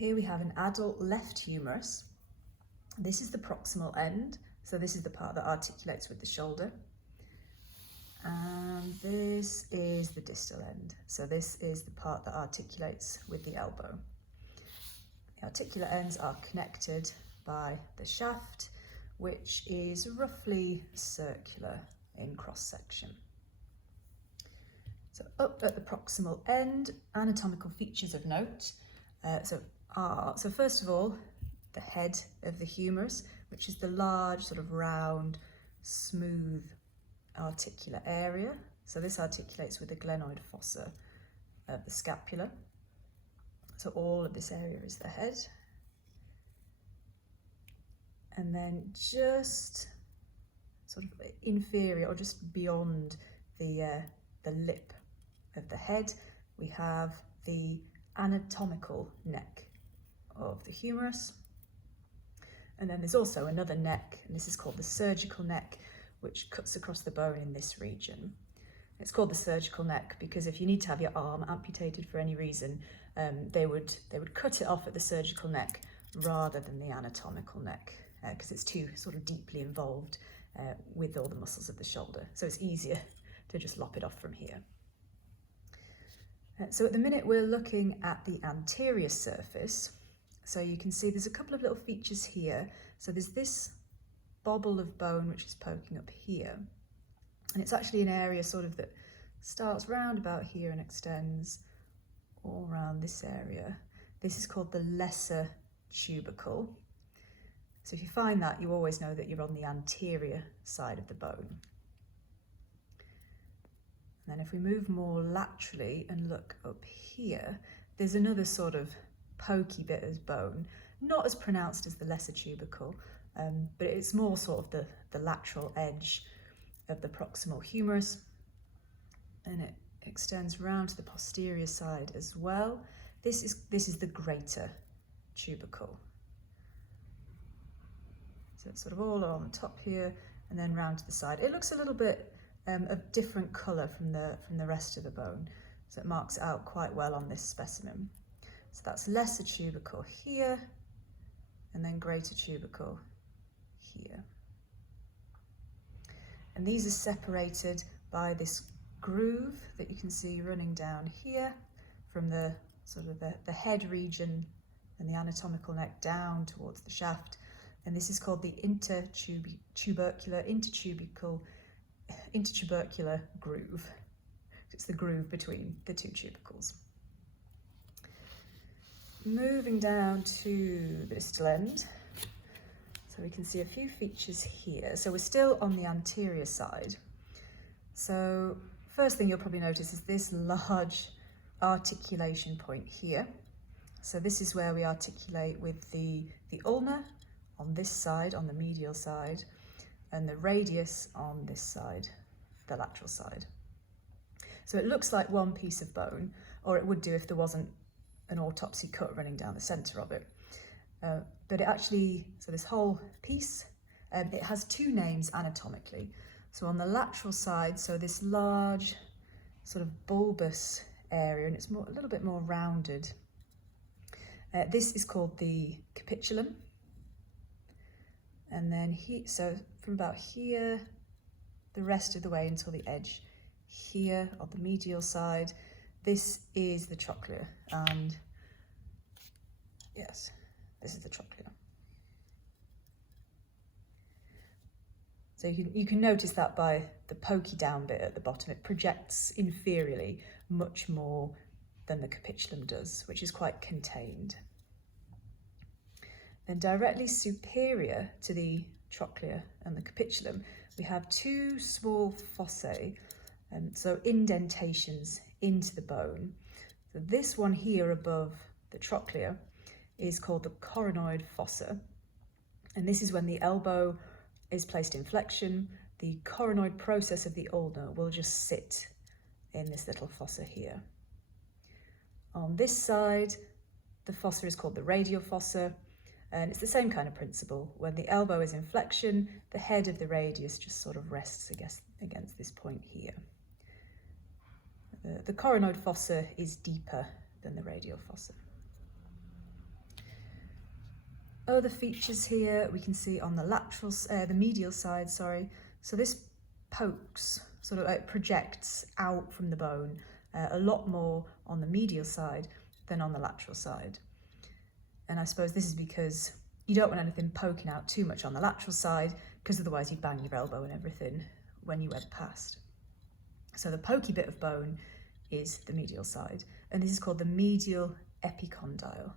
Here we have an adult left humerus. This is the proximal end, so this is the part that articulates with the shoulder. And this is the distal end, so this is the part that articulates with the elbow. The articular ends are connected by the shaft, which is roughly circular in cross-section. So up at the proximal end, anatomical features of note. So first of all, the head of the humerus, which is the large, sort of round, smooth, articular area. So this articulates with the glenoid fossa of the scapula. So all of this area is the head. And then just sort of inferior or just beyond the lip of the head, we have the anatomical neck of the humerus. And then there's also another neck, and this is called the surgical neck, which cuts across the bone in this region. It's called the surgical neck because if you need to have your arm amputated for any reason, they would cut it off at the surgical neck rather than the anatomical neck, because it's too sort of deeply involved with all the muscles of the shoulder. So it's easier to just lop it off from here. So at the minute we're looking at the anterior surface. So you can see there's a couple of little features here. So there's this bobble of bone which is poking up here. And it's actually an area sort of that starts round about here and extends all around this area. This is called the lesser tubercle. So if you find that, you always know that you're on the anterior side of the bone. And then if we move more laterally and look up here, there's another sort of pokey bit of bone, not as pronounced as the lesser tubercle, but it's more sort of the lateral edge of the proximal humerus, and it extends round to the posterior side as well. This is the greater tubercle. So it's sort of all on the top here and then round to the side. It looks a little bit of different colour from the rest of the bone, so it marks it out quite well on this specimen. So that's lesser tubercle here, and then greater tubercle here. And these are separated by this groove that you can see running down here from the sort of the head region and the anatomical neck down towards the shaft. And this is called the intertubercular groove. It's the groove between the two tubercles. Moving down to the distal end, so we can see a few features here. So we're still on the anterior side. So first thing you'll probably notice is this large articulation point here. So this is where we articulate with the ulna on this side, on the medial side, and the radius on this side, the lateral side. So it looks like one piece of bone, or it would do if there wasn't an autopsy cut running down the centre of it. But it actually, so this whole piece, it has two names anatomically. So on the lateral side, so this large sort of bulbous area, and it's a little bit more rounded. This is called the capitulum. And then so from about here, the rest of the way until the edge here on the medial side, this is the trochlea, and yes, this is the trochlea. So you can notice that by the pokey down bit at the bottom, it projects inferiorly much more than the capitulum does, which is quite contained. Then directly superior to the trochlea and the capitulum, we have two small fossae, so indentations into the bone. So this one here above the trochlea is called the coronoid fossa, and this is when the elbow is placed in flexion, the coronoid process of the ulna will just sit in this little fossa here. On this side, the fossa is called the radial fossa, and it's the same kind of principle. When the elbow is in flexion, the head of the radius just sort of rests against this point here. The coronoid fossa is deeper than the radial fossa. other features here we can see on the lateral, the medial side, sorry. So this pokes, sort of like projects out from the bone a lot more on the medial side than on the lateral side. And I suppose this is because you don't want anything poking out too much on the lateral side, because otherwise you'd bang your elbow and everything when you went past. So the pokey bit of bone is the medial side, and this is called the medial epicondyle.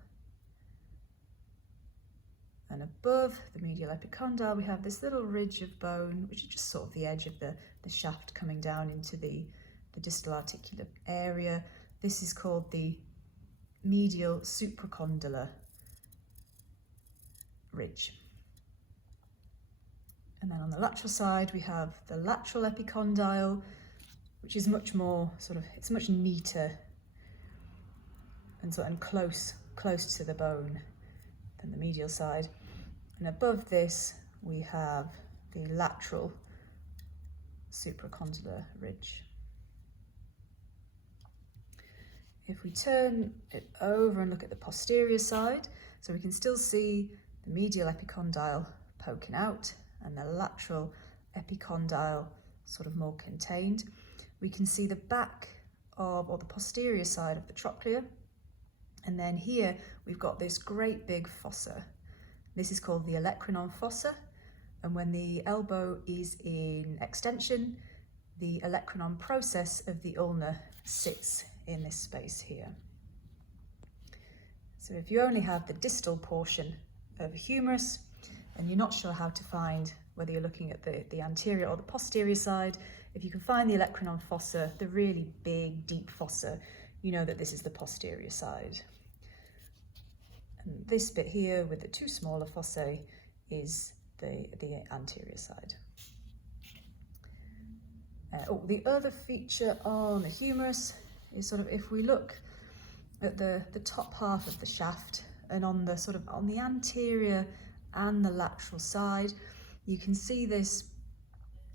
And above the medial epicondyle, we have this little ridge of bone, which is just sort of the edge of the shaft coming down into the distal articular area. This is called the medial supracondylar ridge. And then on the lateral side, we have the lateral epicondyle, which is much more it's much neater and close to the bone than the medial side. And above this, we have the lateral supracondylar ridge. If we turn it over and look at the posterior side, so we can still see the medial epicondyle poking out and the lateral epicondyle sort of more contained. We can see the back of, or the posterior side of the trochlea. And then here we've got this great big fossa. This is called the olecranon fossa. And when the elbow is in extension, the olecranon process of the ulna sits in this space here. So if you only have the distal portion of a humerus and you're not sure how to find whether you're looking at the anterior or the posterior side, if you can find the olecranon fossa, the really big, deep fossa, you know that this is the posterior side. And this bit here with the two smaller fossae is the anterior side. The other feature on the humerus is if we look at the top half of the shaft, and on the anterior and the lateral side, you can see this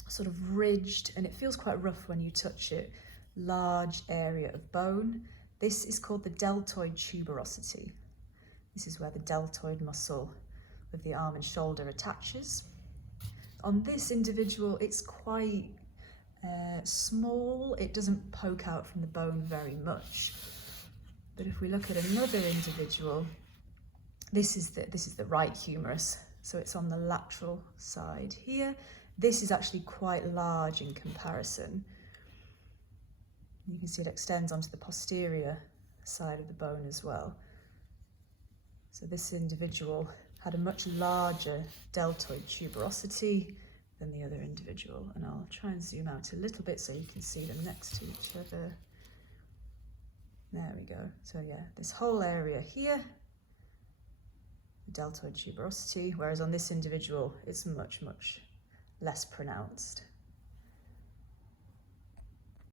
sort of ridged, and it feels quite rough when you touch it, large area of bone. This is called the deltoid tuberosity. This is where the deltoid muscle of the arm and shoulder attaches. On this individual, it's quite small. It doesn't poke out from the bone very much. But if we look at another individual, this is the right humerus. So it's on the lateral side here. This is actually quite large in comparison. You can see it extends onto the posterior side of the bone as well. So this individual had a much larger deltoid tuberosity than the other individual. And I'll try and zoom out a little bit so you can see them next to each other. There we go. So yeah, this whole area here, the deltoid tuberosity, whereas on this individual, it's much, much less pronounced.